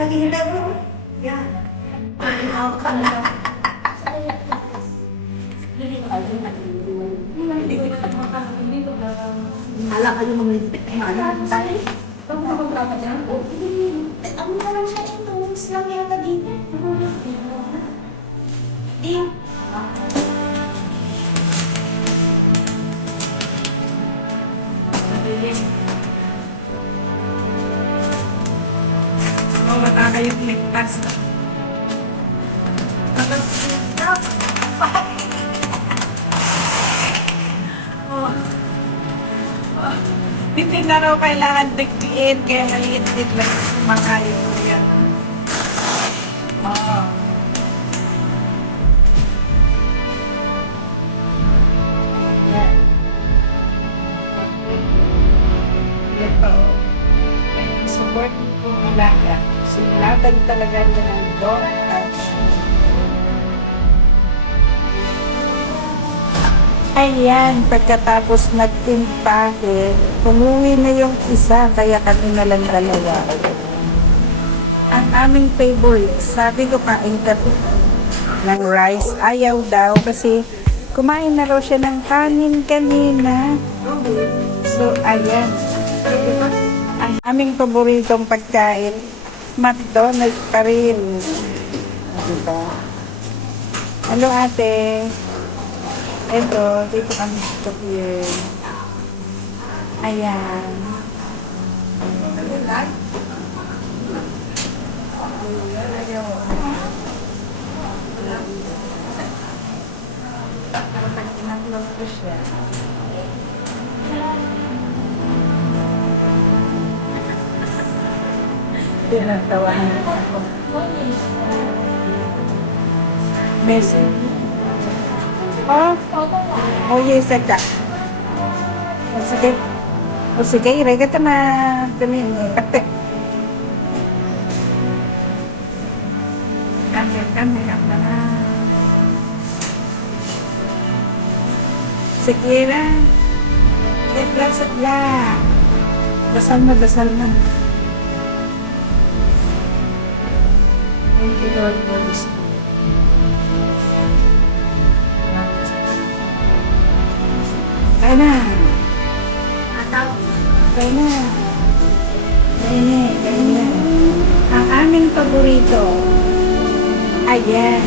Naghihintay mo. Yan. Ang kanda. Hindi ko na makakabili ko na. Hala ka yung mga lipit. Ang mga magkaka dyan? Ang naman siya ito. Lang yata dito. Di. Wala kayong ligtas. Hindi na raw kailangan digpiin, kaya maliit-liit lang kumakayo. Yan. Oo. Yan. Ito. Support ko alaga. Sinulatan talaga niya ng don't touch. Ayan, pagkatapos nagtimpahe, umuwi na yung isa, kaya kami na lang dalawa. Ang aming favorite, sabi ko kain ka ng rice, ayaw daw kasi kumain na raw siya ng kanin kanina. So, ayan. Ang aming paboritong pagkain, McDonald's pa rin. Diba? Hello ate. Ito, dito kami sa pier. Ayan. Kapag inaklog ko siya. Tinatawahan ako. Messi. Oh, oh yes, ada. Sige. O sige, irega ka na. Dali, kate. Kame na. Sige na. Setla. Dasal na. Thank you, Lord, for this. Kaya na. Kaya na. Ang aming paborito. Ayan.